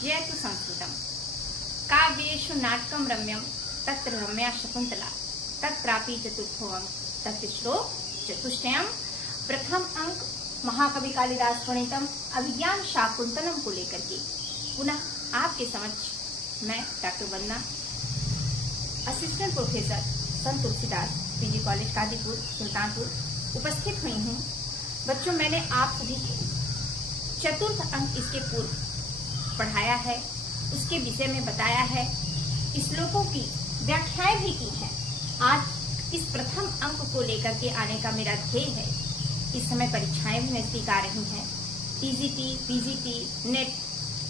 जयतु संस्कृतम। काव्येषु नाटकम रम्यम तत्र रम्या शकुंतला तत्प्रापी चतुर्थोऽंक तत्तिस्रो चतुष्टयम्। प्रथम अंक महाकवि कालिदास प्रणीतम अभिज्ञान शाकुंतलम को लेकर के पुनः आपके समक्ष मैं डॉक्टर वंदना, असिस्टेंट प्रोफेसर संत तुलसीदास पीजी कॉलेज कादीपुर सुल्तानपुर उपस्थित हुई हूँ। बच्चों, मैंने आप सभी को चतुर्थ अंक इसके पूर्व पढ़ाया है, उसके विषय में बताया है, श्लोकों की व्याख्याएं भी की है। आज इस प्रथम अंक को लेकर के आने का मेरा ध्येय है। इस समय परीक्षाएं भी नजदीक आ रही हैं, टीजीटी, पीजीटी, नेट,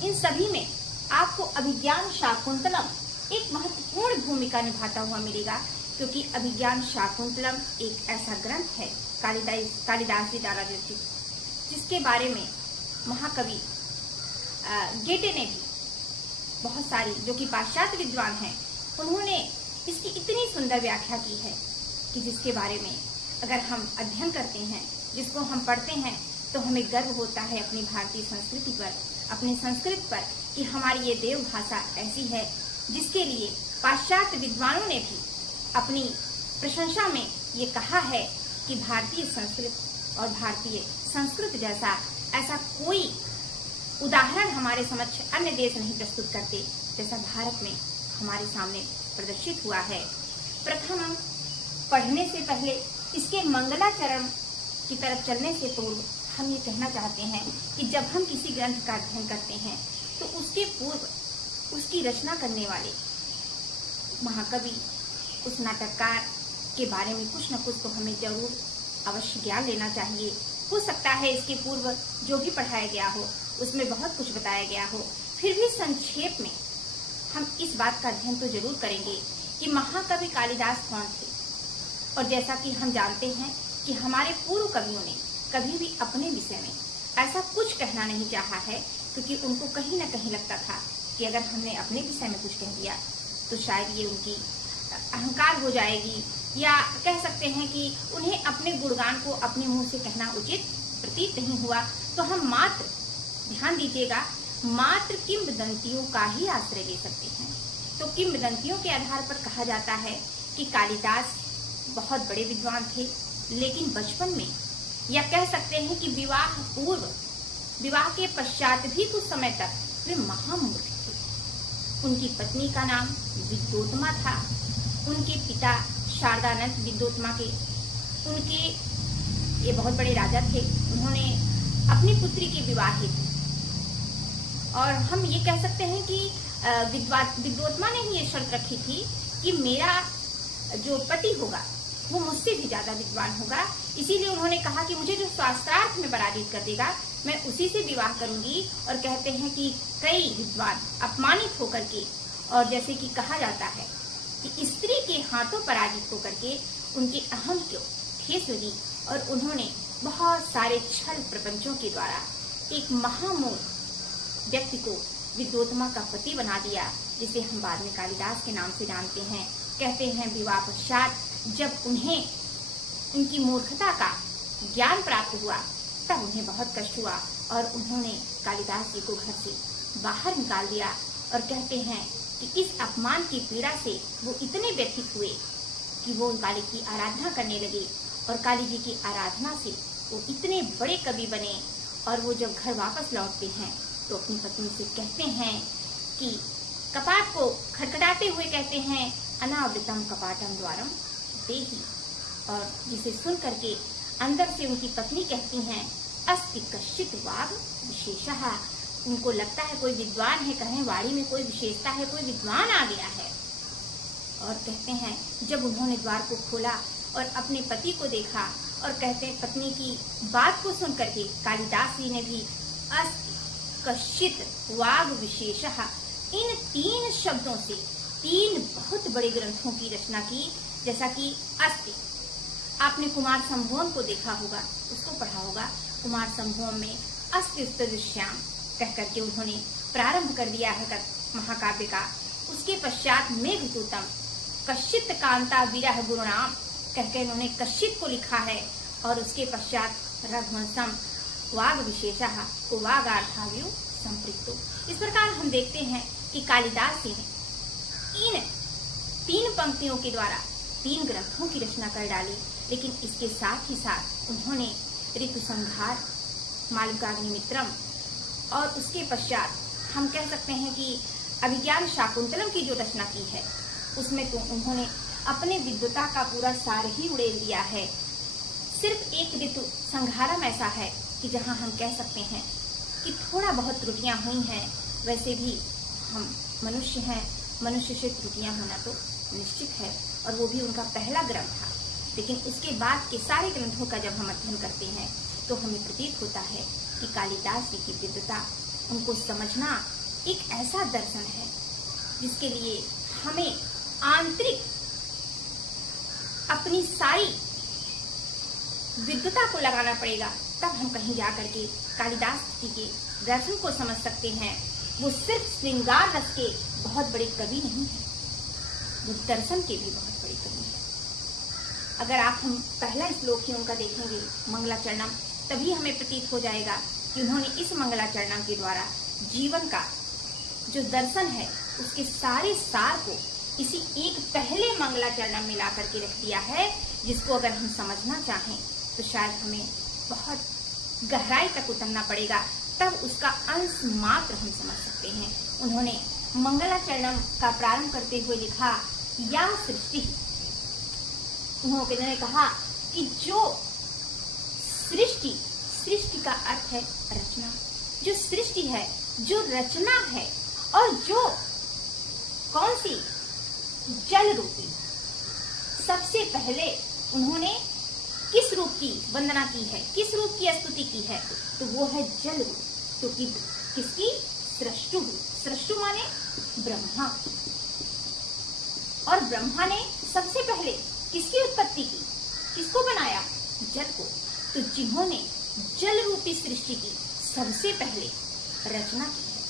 इन सभी में आपको अभिज्ञान शाकुंतलम एक महत्वपूर्ण भूमिका निभाता हुआ मिलेगा, क्योंकि अभिज्ञान शाकुंतलम एक ऐसा ग्रंथ है कालिदास जी द्वारा रचित, जिसके बारे में महाकवि गेटे ने भी बहुत सारी, जो कि पाश्चात्य विद्वान हैं, उन्होंने इसकी इतनी सुंदर व्याख्या की है कि जिसके बारे में अगर हम अध्ययन करते हैं, जिसको हम पढ़ते हैं, तो हमें गर्व होता है अपनी भारतीय संस्कृति पर, अपनी संस्कृत पर, कि हमारी ये देव भाषा ऐसी है जिसके लिए पाश्चात्य विद्वानों ने भी अपनी प्रशंसा में ये कहा है कि भारतीय संस्कृत और भारतीय संस्कृत जैसा ऐसा कोई उदाहरण हमारे समक्ष अन्य देश नहीं प्रस्तुत करते जैसा भारत में हमारे सामने प्रदर्शित हुआ है। प्रथम अंक पढ़ने से पहले इसके मंगलाचरण की तरफ चलने से पूर्व हम ये कहना चाहते हैं कि जब हम किसी ग्रंथ का अध्ययन करते हैं तो उसके पूर्व उसकी रचना करने वाले महाकवि, उस नाटककार के बारे में कुछ न कुछ तो हमें जरूर अवश्य ज्ञान लेना चाहिए। हो सकता है इसके पूर्व जो भी पढ़ाया गया हो उसमें बहुत कुछ बताया गया हो, फिर भी संक्षेप में हम इस बात का अध्ययन तो जरूर करेंगे कि महाकवि कालिदास कौन थे। और जैसा कि हम जानते हैं कि हमारे पूर्व कवियों ने कभी भी अपने विषय में ऐसा कुछ कहना नहीं चाहा है, क्योंकि उनको कहीं न कहीं लगता था कि अगर हमने अपने विषय में कुछ कह दिया तो शायद ये उनकी अहंकार हो जाएगी, या कह सकते हैं कि उन्हें अपने गुणगान को अपने मुंह से कहना उचित प्रतीत नहीं हुआ। तो हम मात्र, ध्यान दीजिएगा, मात्र किंवदंतियों का ही आश्रय ले सकते हैं। तो किंवदंतियों के आधार पर कहा जाता है कि कालिदास बहुत बड़े विद्वान थे, लेकिन बचपन में, या कह सकते हैं कि विवाह पूर्व, विवाह के पश्चात भी कुछ समय तक वे महामूर्ख थे। उनकी पत्नी का नाम विद्योत्मा था। उनके पिता शारदानंद विद्योत्मा के, उनके ये बहुत बड़े राजा थे। उन्होंने अपनी पुत्री की विवाहित, और हम ये कह सकते हैं कि विद्योत्मा ने ही ये शर्त रखी थी कि मेरा जो पति होगा वो मुझसे भी ज्यादा विद्वान होगा, इसीलिए उन्होंने कहा कि मुझे जो शास्त्रार्थ में पराजित कर देगा मैं उसी से विवाह करूंगी। और कहते हैं कि कई विद्वान अपमानित होकर के, और जैसे कि कहा जाता है कि स्त्री के हाथों पराजित होकर के उनके अहम को ठेस लगी, और उन्होंने बहुत सारे छल प्रपंचों के द्वारा एक महामूर्ख व्यक्ति को विद्योत्मा का पति बना दिया, जिसे हम बाद में कालिदास के नाम से जानते हैं। कहते हैं विवाह पश्चात जब उन्हें उनकी मूर्खता का ज्ञान प्राप्त हुआ तब उन्हें बहुत कष्ट हुआ, और उन्होंने कालिदास जी को घर से बाहर निकाल दिया। और कहते हैं कि इस अपमान की पीड़ा से वो इतने व्यथित हुए कि वो काली की आराधना करने लगे, और काली जी की आराधना से वो इतने बड़े कवि बने। और वो जब घर वापस लौटते हैं तो अपनी पत्नी से कहते हैं कि कपाट को खटखटाते हुए कहते हैं, अनावृतम कपाटम द्वारम देहि। और जिसे सुन करके अंदर से उनकी पत्नी कहती हैं, अस्ति कश्चित वाग विशेषः। उनको लगता है कोई विद्वान है, कहें वाणी में कोई विशेषता है, कोई विद्वान आ गया है। और कहते हैं जब उन्होंने द्वार को खोला और अपने पति को देखा, और कहते हैं पत्नी की बात को सुन करके कालिदास जी ने भी अस्ति कश्चित वाग विशेषः, इन 3 शब्दों से 3 बहुत बड़े ग्रंथों की रचना की। जैसा कि अस्ति, आपने कुमार संभवम को देखा होगा, उसको पढ़ा होगा। कुमार संभवम में अस्ति स्तुतिश्याम कह करके उन्होंने प्रारंभ कर दिया है महाकाव्य का। उसके पश्चात मेघदूतम, कश्चित कांता विरह गुरुनाम कहकर उन्होंने कश्चित को लिखा है। और उसके पश्चात रघुवंशम वाग विशेषः को वागार्थाव्यु संपृक्तो, इस प्रकार हम देखते हैं कि कालिदास जी ने इन 3 पंक्तियों के द्वारा 3 ग्रंथों की रचना कर डाली, लेकिन इसके साथ ही साथ उन्होंने ऋतु संहार, मालविकाग्निमित्रम और उसके पश्चात हम कह सकते हैं कि अभिज्ञान शाकुंतलम की जो रचना की है उसमें तो उन्होंने अपने विद्वता का पूरा सार ही उड़ेल दिया है। सिर्फ एक ऋतु संहारम ऐसा है कि जहां हम कह सकते हैं कि थोड़ा बहुत त्रुटियां हुई हैं। वैसे भी हम मनुष्य हैं, मनुष्य से त्रुटियां होना तो निश्चित है, और वो भी उनका पहला ग्रंथ था। लेकिन उसके बाद के सारे ग्रंथों का जब हम अध्ययन करते हैं तो हमें प्रतीत होता है कि कालिदास जी की विद्वता, उनको समझना एक ऐसा दर्शन है जिसके लिए हमें आंतरिक अपनी सारी विद्वता को लगाना पड़ेगा, तब हम कहीं जा करके कालिदास जी के दर्शन को समझ सकते हैं। वो सिर्फ श्रृंगार रस के बहुत बड़े कवि नहीं है, वो दर्शन के भी बहुत बड़े कवि है। अगर आप हम पहला श्लोक ही उनका देखेंगे, मंगलाचरणम, तभी हमें प्रतीत हो जाएगा कि उन्होंने इस मंगलाचरणम के द्वारा जीवन का जो दर्शन है उसके सारे सार को इसी एक पहले मंगलाचरणम में ला करके रख दिया है, जिसको अगर हम समझना चाहें तो शायद हमें बहुत गहराई तक उतरना पड़ेगा, तब उसका अंश मात्र हम समझ सकते हैं। उन्होंने मंगलाचरणम का प्रारंभ करते हुए लिखा, या सृष्टि, उन्होंने कहा कि जो सृष्टि, सृष्टि का अर्थ है रचना, जो सृष्टि है, जो रचना है, और जो कौन सी, जल रूपी। सबसे पहले उन्होंने किस रूप की वंदना की है, किस रूप की स्तुति की है, तो वो है जल रूप। तो किसकी, सृष्टु। सृष्टु माने ब्रह्मा, और ब्रह्मा ने सबसे पहले किसकी उत्पत्ति की, किसको बनाया, जल को। तो जिन्होंने जल रूपी सृष्टि की सबसे पहले रचना की है,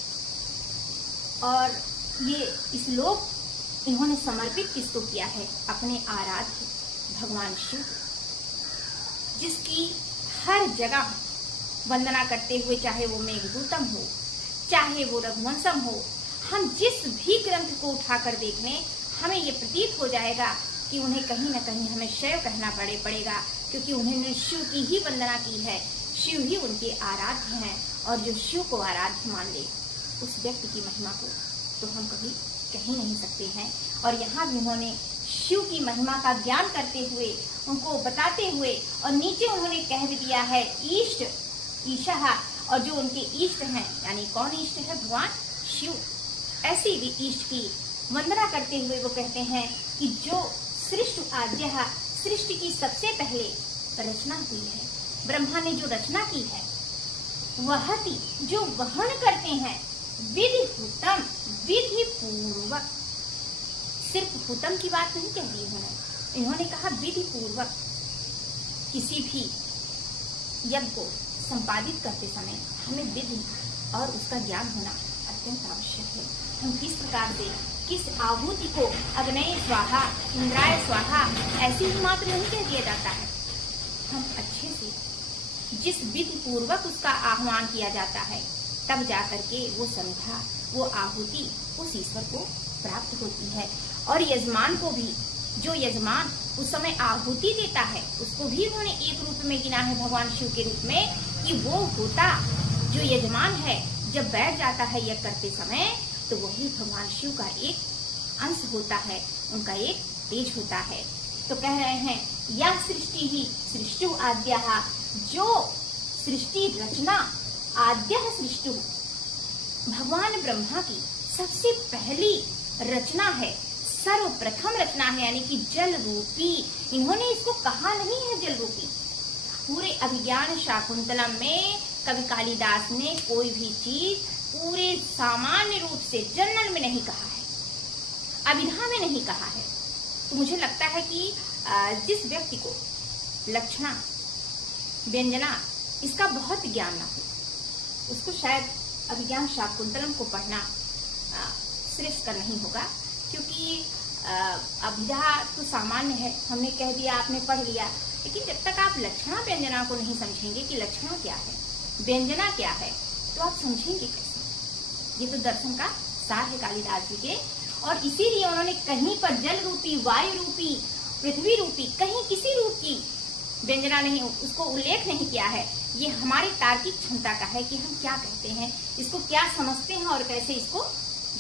और ये श्लोक इन्होंने समर्पित किसको किया है, अपने आराध्य भगवान शिव, जिसकी हर जगह वंदना करते हुए, चाहे वो मेघदूतम हो, चाहे वो रघुवंशम हो, हम जिस भी ग्रंथ को उठाकर देख लें, हमें ये प्रतीत हो जाएगा कि उन्हें कहीं न कहीं हमें शैव कहना पड़ेगा, क्योंकि उन्होंने शिव की ही वंदना की है, शिव ही उनके आराध्य हैं, और जो शिव को आराध्य मान ले उस व्यक्ति की महिमा को तो हम कभी कह ही नहीं सकते हैं। और यहाँ भी उन्होंने शिव की महिमा का ज्ञान करते हुए, उनको बताते हुए, और नीचे उन्होंने कह भी दिया है ईष्ट, ईशा, और जो उनके इष्ट हैं, यानी कौन इष्ट है, भगवान शिव। ऐसी भी इष्ट की वंदना करते हुए वो कहते हैं कि जो सृष्टि आद्य, सृष्टि की सबसे पहले रचना हुई है, ब्रह्मा ने जो रचना की है, वहति, जो वहन करते हैं, विधि हुतम, विधि पूर्वक। सिर्फ हुतम की बात नहीं कह दी इन्होंने कहा विधि पूर्वक। किसी भी यज्ञ को संपादित करते समय हमें विधि और उसका ज्ञान होना अत्यंत आवश्यक है। हम किस प्रकार से, किस आहुति को अग्नये स्वाहा, इंद्राय स्वाहा ऐसी ही मात्र नहीं कह दिया जाता है। हम अच्छे से जिस विधि पूर्वक उसका आह्वान किया जाता है, तब जाकर के वो संध्या, वो आहुति उस ईश्वर को प्राप्त होती है। और यजमान को भी, जो यजमान उस समय आहुति देता है, उसको भी उन्होंने एक रूप में गिना है भगवान शिव के रूप में, कि वो होता जो यजमान है जब बैठ जाता है यज्ञ करते समय, तो वही भगवान शिव का एक अंश होता है, उनका एक तेज होता है। तो कह रहे हैं या सृष्टि ही सृष्टि आद्य, जो सृष्टि रचना आद्य सृष्टि भगवान ब्रह्मा की सबसे पहली रचना है, सर्वप्रथम रचना है, यानी कि जल रूपी। इन्होंने इसको कहा नहीं है जल रूपी। पूरे अभिज्ञान शाकुंतलम में कवि कालिदास ने कोई भी चीज पूरे सामान्य रूप से जनरल में नहीं कहा है, अभिधा में नहीं कहा है। तो मुझे लगता है कि जिस व्यक्ति को लक्षणा, व्यंजना इसका बहुत ज्ञान ना हो, उसको शायद अभिज्ञान शाकुंतलम को पढ़ना श्रेष्ठ नहीं होगा, क्योंकि अभिधा तो सामान्य है, हमने कह दिया, आपने पढ़ लिया, लेकिन जब तक आप लक्षणा व्यंजना को नहीं समझेंगे कि लक्षणा क्या है, व्यंजना क्या है, तो आप समझेंगे कैसे। ये तो दर्शन का सार है कालिदास जी के। और इसीलिए उन्होंने कहीं पर जल रूपी, वायु रूपी, पृथ्वी रूपी, कहीं किसी रूप की व्यंजना नहीं, उसको उल्लेख नहीं किया है। ये हमारी तार्किक क्षमता का है कि हम क्या कहते हैं, इसको क्या समझते हैं और कैसे इसको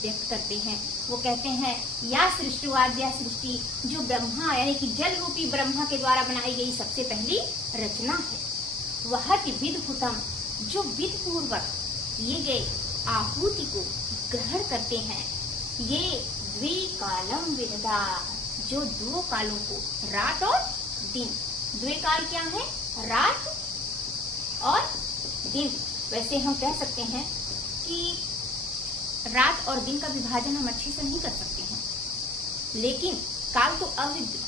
व्यक्त करते हैं। वो कहते हैं या सृष्टिवाद्या सृष्टि, जो ब्रह्मा यानी कि जल रूपी ब्रह्मा के द्वारा बनाई गई सबसे पहली रचना है। वह विदहुतम, जो विद पूर्वक किए गए आहुति को ग्रहण करते हैं। ये द्विकालम विदधा, जो दो कालों को, रात और दिन, द्विकाल क्या है, रात और दिन। वैसे हम कह सकते हैं कि रात और दिन का विभाजन हम अच्छे से नहीं कर सकते हैं, लेकिन काल तो अविद्य,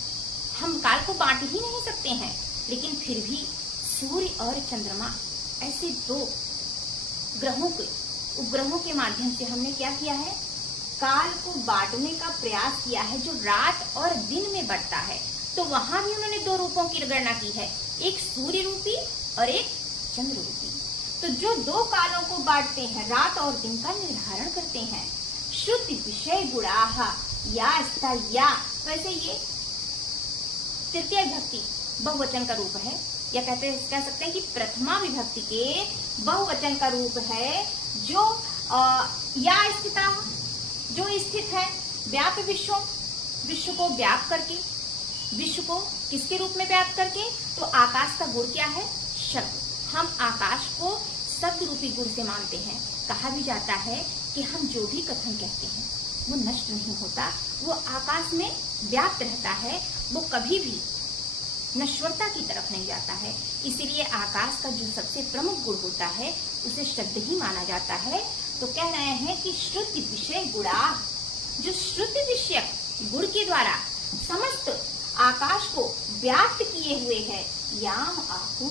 हम काल को बांट ही नहीं सकते हैं। लेकिन फिर भी सूर्य और चंद्रमा ऐसे दो ग्रहों के उपग्रहों के माध्यम से हमने क्या किया है, काल को बांटने का प्रयास किया है, जो रात और दिन में बढ़ता है। तो वहां भी उन्होंने दो रूपों की गणना की है, एक सूर्य रूपी और एक चंद्र रूपी। तो जो दो कालों को बांटते हैं, रात और दिन का निर्धारण करते हैं। श्रुति विषय गुणाः या स्था या, वैसे ये तृतीय विभक्ति बहुवचन का रूप है, या कह सकते हैं कि प्रथमा विभक्ति के बहुवचन का रूप है। जो या स्थिता, जो स्थित है, व्याप विश्व, विश्व को व्याप करके, विश्व को किसके रूप में व्याप्त करके, तो आकाश का गुण क्या है, शब्द। हम आकाश को शब्द रूपी गुण से मानते हैं। कहा भी जाता है कि हम जो भी कथन कहते हैं वो नष्ट नहीं होता, वो आकाश में व्याप्त रहता है, वो कभी भी नश्वरता की तरफ नहीं जाता है। इसीलिए आकाश का जो सबसे प्रमुख गुण होता है उसे शब्द ही माना जाता है। तो कह रहे हैं कि श्रुति विषय गुणा, जो श्रुति विषयक गुण के द्वारा समस्त आकाश को व्याप्त किए हुए है। याम आहु,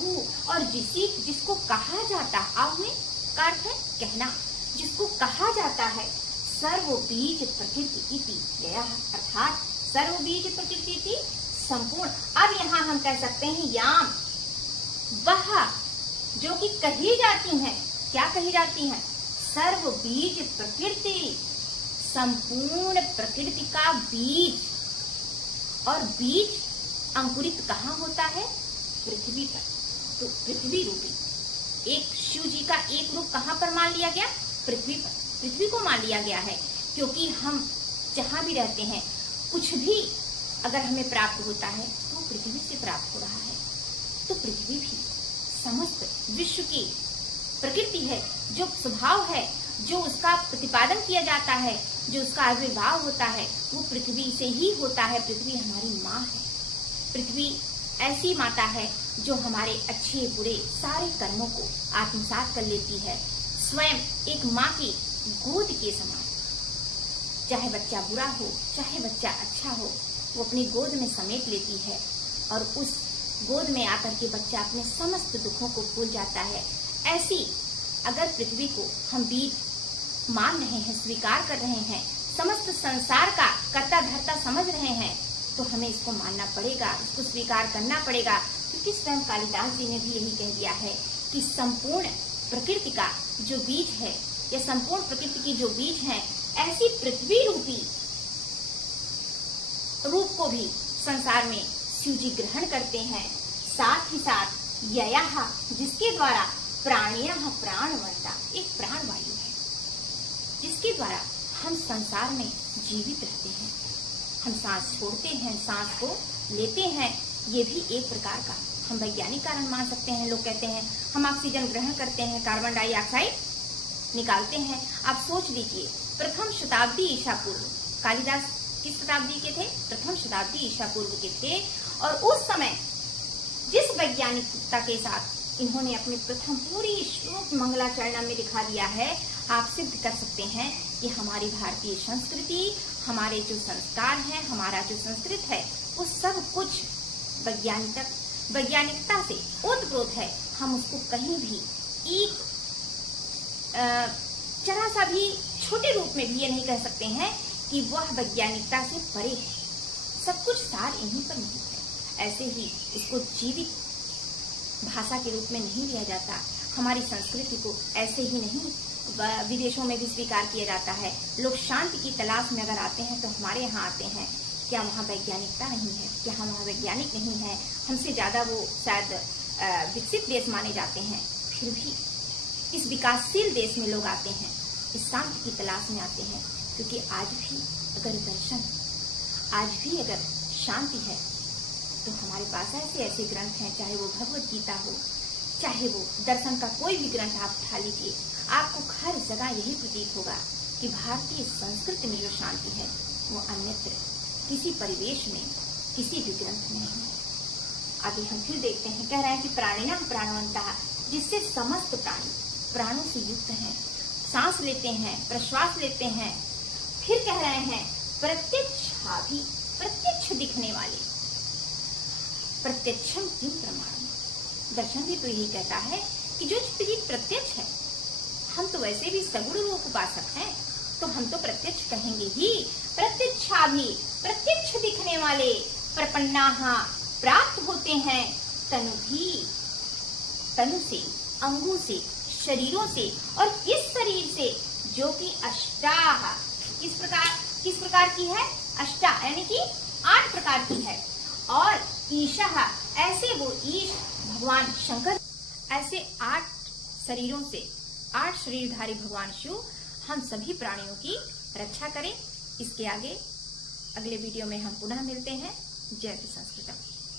और जिसको कहा जाता, आहु में का अर्थ है कहना, जिसको कहा जाता है सर्व बीज प्रकृति इति गया, अर्थात सर्व बीज प्रकृति इति संपूर्ण। अब यहाँ हम कह सकते हैं याम, वह जो कि कही जाती हैं, क्या कही जाती हैं, सर्व बीज प्रकृति, संपूर्ण प्रकृति का बीज। और बीज अंकुरित कहाँ होता है, पृथ्वी पर। तो पृथ्वी रूपी एक शिव जी का एक रूप कहाँ पर मान लिया गया, पृथ्वी पर, पृथ्वी को मान लिया गया है। क्योंकि हम जहाँ भी रहते हैं, कुछ भी अगर हमें प्राप्त होता है तो पृथ्वी से प्राप्त हो रहा है। तो पृथ्वी भी समस्त विश्व की प्रकृति है, जो स्वभाव है, जो उसका प्रतिपादन किया जाता है, जो उसका आविर्भाव होता है, वो पृथ्वी से ही होता है। पृथ्वी हमारी माँ है। पृथ्वी ऐसी माता है जो हमारे अच्छे बुरे सारे कर्मों को आत्मसात कर लेती है, स्वयं एक माँ की गोद के समान। चाहे बच्चा बुरा हो, चाहे बच्चा अच्छा हो, वो अपनी गोद में समेट लेती है और उस गोद में आकर के बच्चा अपने समस्त दुखों को भूल जाता है। ऐसी अगर पृथ्वी को हम बीज मान रहे हैं, स्वीकार कर रहे हैं, समस्त संसार का कर्ता धर्ता समझ रहे हैं, तो हमें इसको मानना पड़ेगा, इसको स्वीकार करना पड़ेगा। क्योंकि स्वयं कालिदास जी ने भी यही कह दिया है कि संपूर्ण प्रकृति का जो बीज है, या संपूर्ण प्रकृति की जो बीज है, ऐसी पृथ्वी रूपी रूप को भी संसार में शिव जी ग्रहण करते हैं। साथ ही साथ ययः, जिसके द्वारा प्राणियः प्राणवंता, एक प्राण वायु है जिसके द्वारा हम संसार में जीवित रहते हैं। हम सांस छोड़ते हैं, सांस को लेते हैं, ये भी एक प्रकार का हम वैज्ञानिक कारण मान सकते हैं। लोग कहते हैं हम ऑक्सीजन ग्रहण करते हैं, कार्बन डाइऑक्साइड निकालते हैं। आप सोच लीजिए, प्रथम शताब्दी ईसा पूर्व, कालिदास किस शताब्दी के थे, प्रथम शताब्दी ईसा पूर्व के थे। और उस समय जिस वैज्ञानिकता के साथ इन्होंने अपने प्रथम पूरी श्लोक मंगलाचरण में दिखा दिया है, आप सिद्ध कर सकते हैं कि हमारी भारतीय संस्कृति, हमारे जो संस्कार हैं, हमारा जो संस्कृत है, वो सब कुछ वैज्ञानिकता से ओतप्रोत है। हम उसको कहीं भी एक जरा सा भी छोटे रूप में भी ये नहीं कह सकते हैं कि वह वैज्ञानिकता से परे है। सब कुछ सार इन्हीं पर नहीं है। ऐसे ही इसको जीवित भाषा के रूप में नहीं लिया जाता। हमारी संस्कृति को ऐसे ही नहीं विदेशों में भी स्वीकार किया जाता है। लोग शांति की तलाश में अगर आते हैं तो हमारे यहाँ आते हैं। क्या वहाँ वैज्ञानिकता नहीं है? क्या हम वहाँ वैज्ञानिक नहीं है? हमसे ज्यादा वो शायद विकसित देश माने जाते हैं, फिर भी इस विकासशील देश में लोग आते हैं, इस शांति की तलाश में आते हैं। क्योंकि आज भी अगर दर्शन, आज भी अगर शांति है तो हमारे पास ऐसे ऐसे ग्रंथ हैं, चाहे वो भगवत गीता हो, चाहे वो दर्शन का कोई भी ग्रंथ आप उठा लीजिए, आपको हर जगह यही प्रतीत होगा कि भारतीय संस्कृति में जो शांति है वो अन्यत्र किसी परिवेश में, किसी भी ग्रंथ में नहीं है। आगे हम फिर देखते हैं, कह रहे हैं कि प्राणिनां प्राणवन्तः, जिससे समस्त प्राणी प्राणों से युक्त हैं, सांस लेते हैं, प्रश्वास लेते हैं। फिर कह रहे हैं प्रत्यक्षाभि, प्रत्यक्ष दिखने वाले, प्रत्यक्षम किम प्रमाणम। दर्शन भी तो यही कहता है कि जो चीज प्रत्यक्ष है, हम तो वैसे भी सगुण रूप उपासक हैं, तो हम तो प्रत्यक्ष कहेंगे ही। प्रत्यक्षाभि, प्रत्यक्ष दिखने वाले, प्रपन्नाः, प्राप्त होते हैं तनु भी, तनु से, अंगों से, शरीरों से, और इस शरीर से जो कि अष्टाः, किस प्रकार की है? अष्टा यानी कि 8 प्रकार की है। और ईशः, ऐसे वो ईश भगवान शंकर, ऐसे 8 शरीरों से, 8 शरीरधारी भगवान शिव हम सभी प्राणियों की रक्षा करें। इसके आगे अगले वीडियो में हम पुनः मिलते हैं। जय संस्कृतम।